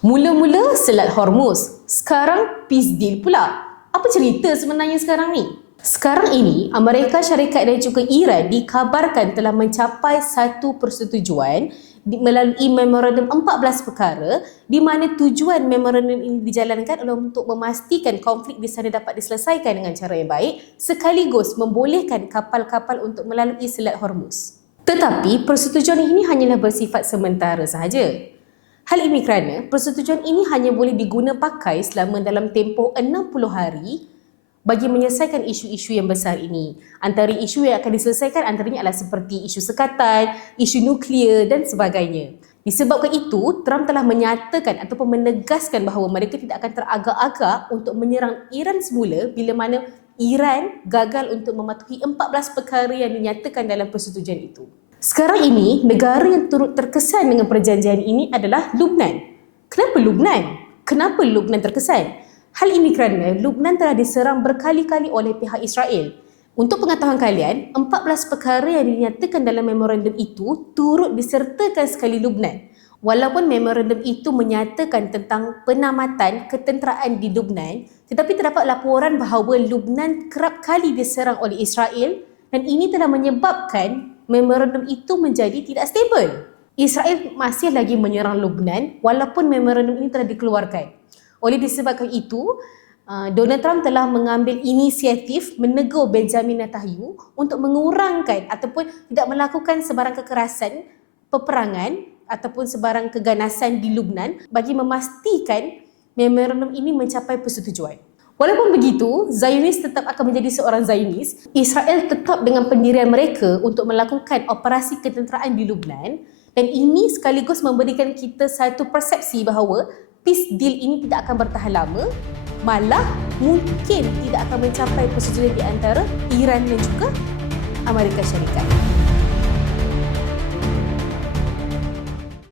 Mula-mula Selat Hormuz, sekarang peace deal pula. Apa cerita sebenarnya sekarang ni? Sekarang ini, Amerika Syarikat dan juga Iran dikabarkan telah mencapai satu persetujuan melalui memorandum 14 perkara di mana tujuan memorandum ini dijalankan adalah untuk memastikan konflik di sana dapat diselesaikan dengan cara yang baik sekaligus membolehkan kapal-kapal untuk melalui Selat Hormuz. Tetapi persetujuan ini hanyalah bersifat sementara sahaja. Hal ini kerana persetujuan ini hanya boleh diguna pakai selama dalam tempoh 60 hari bagi menyelesaikan isu-isu yang besar ini. Antara isu yang akan diselesaikan antaranya adalah seperti isu sekatan, isu nuklear dan sebagainya. Disebabkan itu, Trump telah menyatakan ataupun menegaskan bahawa mereka tidak akan teragak-agak untuk menyerang Iran semula bila mana Iran gagal untuk mematuhi 14 perkara yang dinyatakan dalam persetujuan itu. Sekarang ini, negara yang turut terkesan dengan perjanjian ini adalah Lubnan. Kenapa Lubnan? Kenapa Lubnan terkesan? Hal ini kerana Lubnan telah diserang berkali-kali oleh pihak Israel. Untuk pengetahuan kalian, 14 perkara yang dinyatakan dalam memorandum itu turut disertakan sekali Lubnan. Walaupun memorandum itu menyatakan tentang penamatan ketenteraan di Lubnan, tetapi terdapat laporan bahawa Lubnan kerap kali diserang oleh Israel dan ini telah menyebabkan memorandum itu menjadi tidak stabil. Israel masih lagi menyerang Lubnan walaupun memorandum ini telah dikeluarkan. Oleh disebabkan itu, Donald Trump telah mengambil inisiatif menegur Benjamin Netanyahu untuk mengurangkan ataupun tidak melakukan sebarang kekerasan, peperangan ataupun sebarang keganasan di Lubnan bagi memastikan memorandum ini mencapai persetujuan. Walaupun begitu, Zionis tetap akan menjadi seorang Zionis. Israel tetap dengan pendirian mereka untuk melakukan operasi ketenteraan di Lubnan dan ini sekaligus memberikan kita satu persepsi bahawa peace deal ini tidak akan bertahan lama, malah mungkin tidak akan mencapai persetujuan di antara Iran dan juga Amerika Syarikat.